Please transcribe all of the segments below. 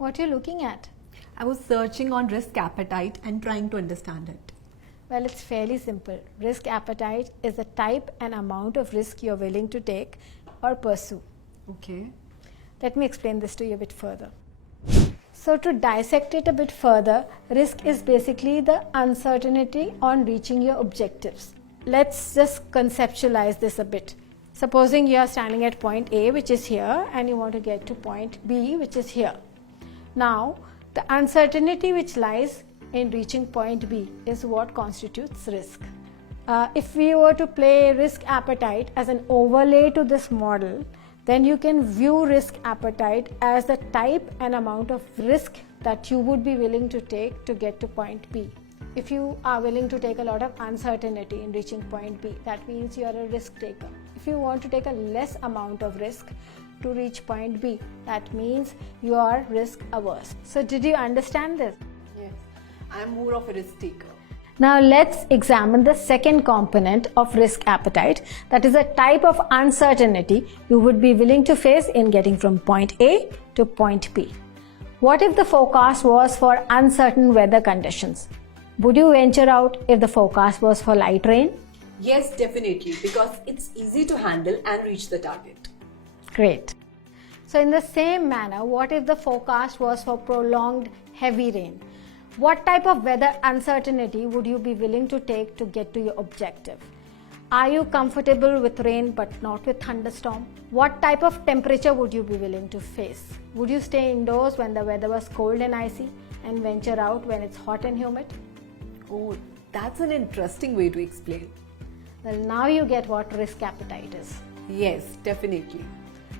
What are you looking at? I was searching on risk appetite and trying to understand it. Well, it's fairly simple. Risk appetite is the type and amount of risk you're willing to take or pursue. Okay. Let me explain this to you a bit further. So to dissect it a bit further, risk is basically the uncertainty on reaching your objectives. Let's just conceptualize this a bit. Supposing you are standing at point A, which is here, and you want to get to point B, which is here. Now, the uncertainty which lies in reaching point B is what constitutes risk. If we were to play risk appetite as an overlay to this model, then you can view risk appetite as the type and amount of risk that you would be willing to take to get to point B. If you are willing to take a lot of uncertainty in reaching point B, that means you are a risk taker. If you want to take a less amount of risk to reach point B, that means you are risk averse. So did you understand this? Yes, I am more of a risk taker. Now let's examine the second component of risk appetite, that is a type of uncertainty you would be willing to face in getting from point A to point B. What if the forecast was for uncertain weather conditions? Would you venture out if the forecast was for light rain? Yes, definitely, because it's easy to handle and reach the target. Great. So in the same manner, what if the forecast was for prolonged heavy rain? What type of weather uncertainty would you be willing to take to get to your objective? Are you comfortable with rain but not with thunderstorm? What type of temperature would you be willing to face? Would you stay indoors when the weather was cold and icy and venture out when it's hot and humid? Oh, that's an interesting way to explain. Well, now you get what risk appetite is. Yes, definitely.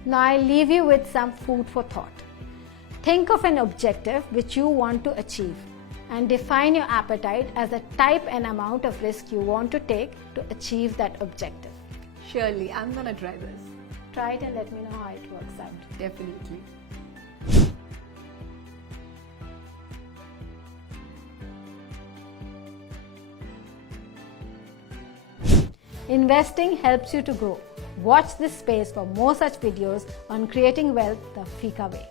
Now I'll leave you with some food for thought. Think of an objective which you want to achieve and define your appetite as the type and amount of risk you want to take to achieve that objective. Surely, I'm gonna try this. Try it and let me know how it works out. Definitely. Investing helps you to grow. Watch this space for more such videos on creating wealth the Fikaa way.